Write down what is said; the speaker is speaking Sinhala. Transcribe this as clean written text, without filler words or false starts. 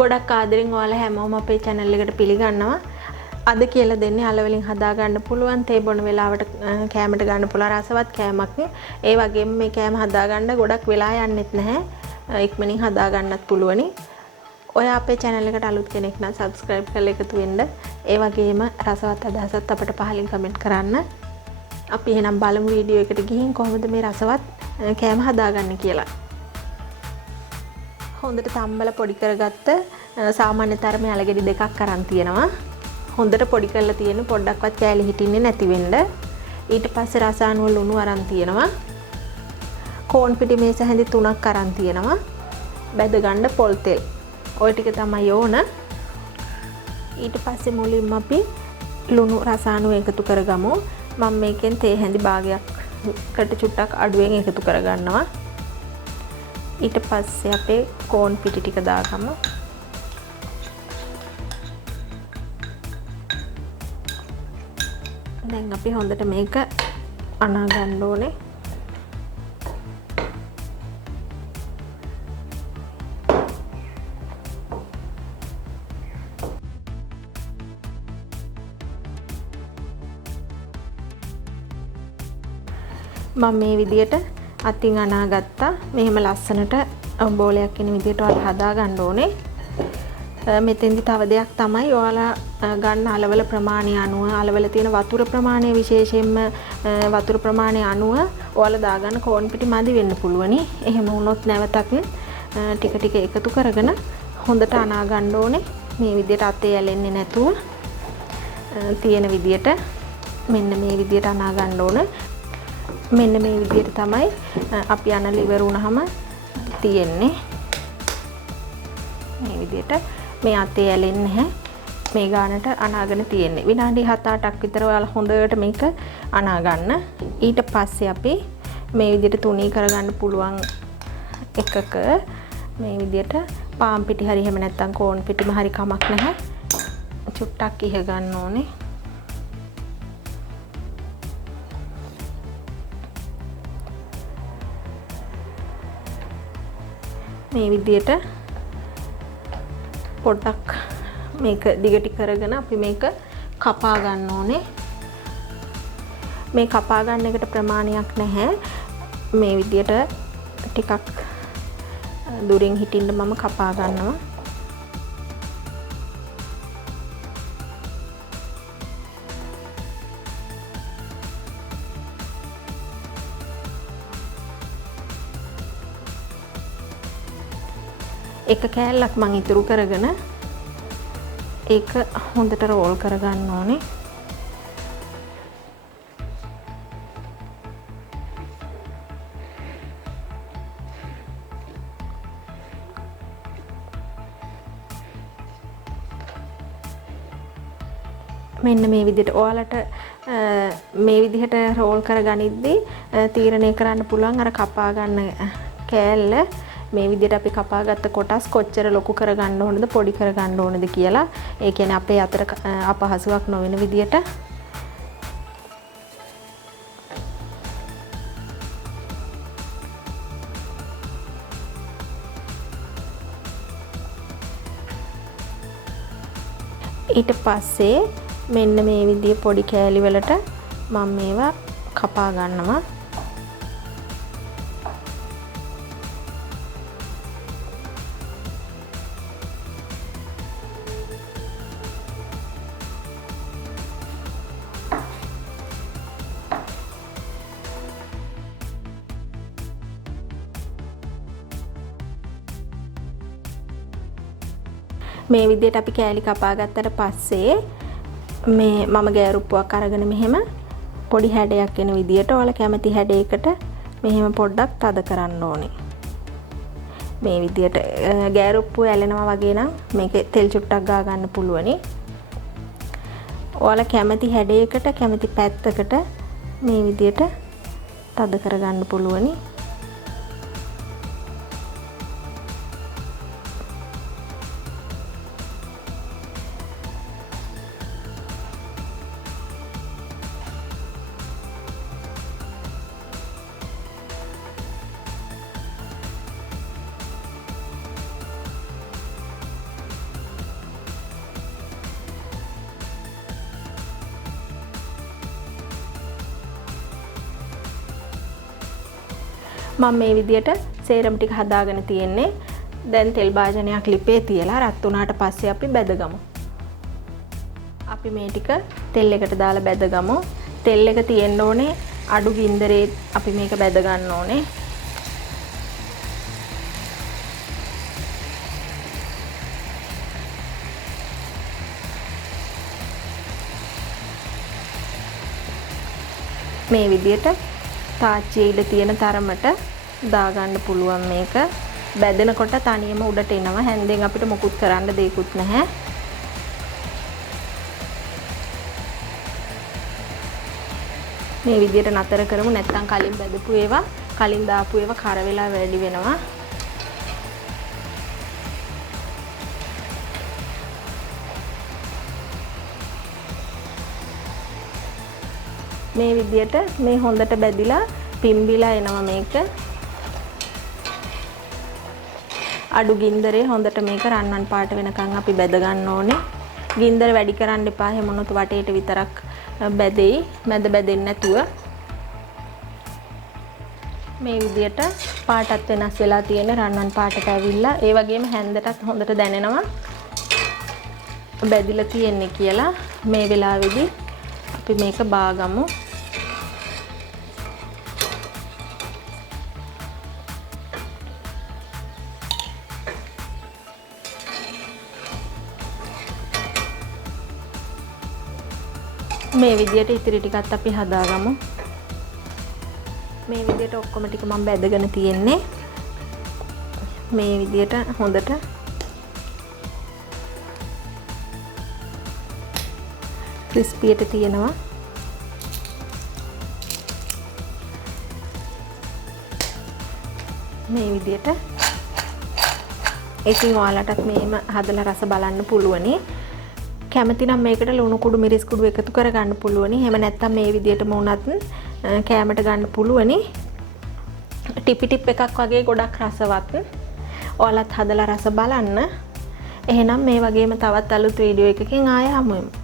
ගොඩක් ආදරෙන් ඔයාලා හැමෝම අපේ channel එකට පිළිගන්නවා. අද කියලා දෙන්නේ අල වලින් හදා ගන්න පුළුවන් තේ බොන වෙලාවට කෑමට ගන්න පුළුවන් රසවත් කෑමක්. ඒ වගේම මේ කෑම හදා ගන්න ගොඩක් වෙලා යන්නෙත් නැහැ. ඉක්මනින් හදා ගන්නත් පුළුවනි. ඔය අපේ channel එකට අලුත් කෙනෙක් නම් subscribe කරලා එකතු වෙන්න. ඒ වගේම රසවත් අදහසත් අපිට පහලින් comment කරන්න. අපි එහෙනම් බලමු වීඩියෝ එකට ගිහින් කොහොමද මේ රසවත් කෑම හදාගන්නේ කියලා. හොඳට තම්බල පොඩි කරගත්ත සාමාන්‍ය තරමේ අලගෙඩි දෙකක් අරන් තියෙනවා. හොඳට පොඩි කරලා තියෙන පොඩ්ඩක්වත් කෑලි හිටින්නේ නැති වෙන්න. ඊට පස්සේ රසායන ලුණු අරන් තියෙනවා. කෝන් පිටි මේස හැඳි 3ක් අරන් තියෙනවා. බැද ගන්න පොල් තෙල්. ඔය ටික තමයි ඕන. ඊට පස්සේ මුලින්ම අපි ලුණු රසායන එකතු කරගමු. මම මේකෙන් තේ හැඳි භාගයක්කට චුට්ටක් අඩුවෙන් එකතු කරගන්නවා. ඊට පස්සේ අපේ කෝන් පිටි ටික දාගමු. දැන් අපි හොඳට මේක අනා ගන්න ඕනේ. මම මේ විදියට අතින් අනා ගත්තා. මෙහෙම ලස්සනට බෝලයක් ඉන විදියට ඔයාලා හදා ගන්න ඕනේ. මෙතෙන්දි තව දෙයක් තමයි ඔයාලා ගන්න අලවල ප්‍රමාණය අනුව අලවල තියෙන වතුර ප්‍රමාණය විශේෂයෙන්ම වතුර ප්‍රමාණය අනුව ඔයාලා දාගන්න කෝන් පිටි මදි වෙන්න පුළුවනි. එහෙම වුණොත් නැවතත් ටික ටික එකතු කරගෙන හොඳට අනා ගන්න ඕනේ. මේ විදියට අතේ ඇලෙන්නේ නැතුව තියෙන විදියට මෙන්න මේ විදියට අනා ගන්න ඕනේ. මෙන්න මේ විදියට තමයි අපි අනල ඉවර වුණාම තියෙන්නේ. මේ විදියට මේ අතේ ඇලෙන්නේ නැහැ. මේ ගානට අනාගෙන තියෙන්නේ. විනාඩි 7-8ක් විතර ඔයාලා හොඳට මේක අනා ගන්න. ඊට පස්සේ අපි මේ විදියට තුනී කරගන්න පුළුවන් එකක මේ විදියට පාන් පිටි හරි එහෙම නැත්නම් කෝන් පිටිම හරි කමක් නැහැ. චුට්ටක් ඉහ ගන්න ඕනේ. මේ විදියට පොඩ්ඩක් මේක දිගටි කරගෙන අපි මේක කපා ගන්න ඕනේ. මේ කපා ගන්න එකට ප්‍රමාණයක් නැහැ. මේ විදියට ටිකක් දුරින් හිටින්න මම කපා ගන්නවා. එක කෑල්ලක් මම ඉතුරු කරගෙන ඒක හොඳට රෝල් කරගන්න ඕනේ. මෙන්න මේ විදිහට ඔයාලට මේ විදිහට රෝල් කරගනිද්දී තීරණය කරන්න පුළුවන් අර කපා ගන්න කෑල්ල මේ විදිහට අපි කපාගත්ත කොටස් කොච්චර ලොකු කරගන්න ඕනද පොඩි කරගන්න ඕනද කියලා. ඒ කියන්නේ අපේ අතර අපහසුයක් නොවන විදිහට ඊට පස්සේ මෙන්න මේ විදිහේ පොඩි කෑලි වලට මම මේවා කපා ගන්නවා. මේ විදිහට අපි කෑලි කපා ගත්තට පස්සේ මේ මම ගෑරුප්පුවක් අරගෙන මෙහෙම පොඩි හැඩයක් එන විදිහට ඔයාලා කැමති හැඩයකට මෙහෙම පොඩ්ඩක් තද කරන්න ඕනේ. මේ විදිහට ගෑරුප්පුව ඇලෙනවා වගේ නම් මේකේ තෙල් චුට්ටක් ගා ගන්න පුළුවනි. ඔයාලා කැමති හැඩයකට කැමති පැත්තකට මේ විදිහට තද කරගන්න පුළුවනි. මම මේ විදියට සේරම ටික හදාගෙන තියෙන්නේ. දැන් තෙල් භාජනයක් ලිපේ තියලා රත් වුණාට පස්සේ අපි බැදගමු. අපි මේ ටික තෙල් එකට දාලා බැදගමු. තෙල් එක තියෙන්න ඕනේ අඩු ගින්දරේ අපි මේක බැද ගන්න ඕනේ. මේ විදියට තාච්චියේ ඉඩ තියෙන තරමට දාගන්න පුළුවන් මේක. බැදෙනකොට තනියම උඩට එනවා. හැන්දෙන් අපිට මොකුත් කරන්න දෙයක්වත් නැහැ. මේ විදියට නතර කරමු. නැත්නම් කලින් බැදපු ඒවා කලින් දාපු ඒවා කර වෙලා වැඩි වෙනවා. මේ විදියට මේ හොඳට බැදිලා පිම්බිලා එනවා මේක. අඩු ගින්දරේ හොඳට මේක රන්වන් පාට වෙනකන් අපි බැද ගන්න ඕනේ. ගින්දර වැඩි කරන්න එපා. හැමොනොත් වටේට විතරක් බැදෙයි. මැද බැදෙන්නේ නැතුව. මේ විදියට පාටත් වෙනස් වෙලා තියෙන රන්වන් පාටට ඇවිල්ලා ඒ වගේම හැන්දටත් හොඳට දැනෙනවා බැදිලා තියෙන්නේ කියලා. මේ වෙලාවේදී අපි මේක බාගමු. මේ විදියට ඉතිරි ටිකත් අපි හදාගමු. මේ විදියට ඔක්කොම ටික මම බැදගෙන තියෙන්නේ. මේ විදියට හොඳට ක්‍රිස්පියට තියෙනවා. මේ විදියට. ඉතින් ඔයාලටත් මේම හදලා රස බලන්න පුළුවනි. කැමති නම් මේකට ලුණු කුඩු මිරිස් කුඩු එකතු කර ගන්න පුළුවනි. එහෙම නැත්නම් මේ විදියටම උනත් කෑමට ගන්න පුළුවනි. ටිපි ටිප් එකක් වගේ ගොඩක් රසවත්. ඔයාලත් හදලා රස බලන්න. එහෙනම් මේ වගේම තවත් අලුත් වීඩියෝ එකකින් ආයෙ හමු වෙමු.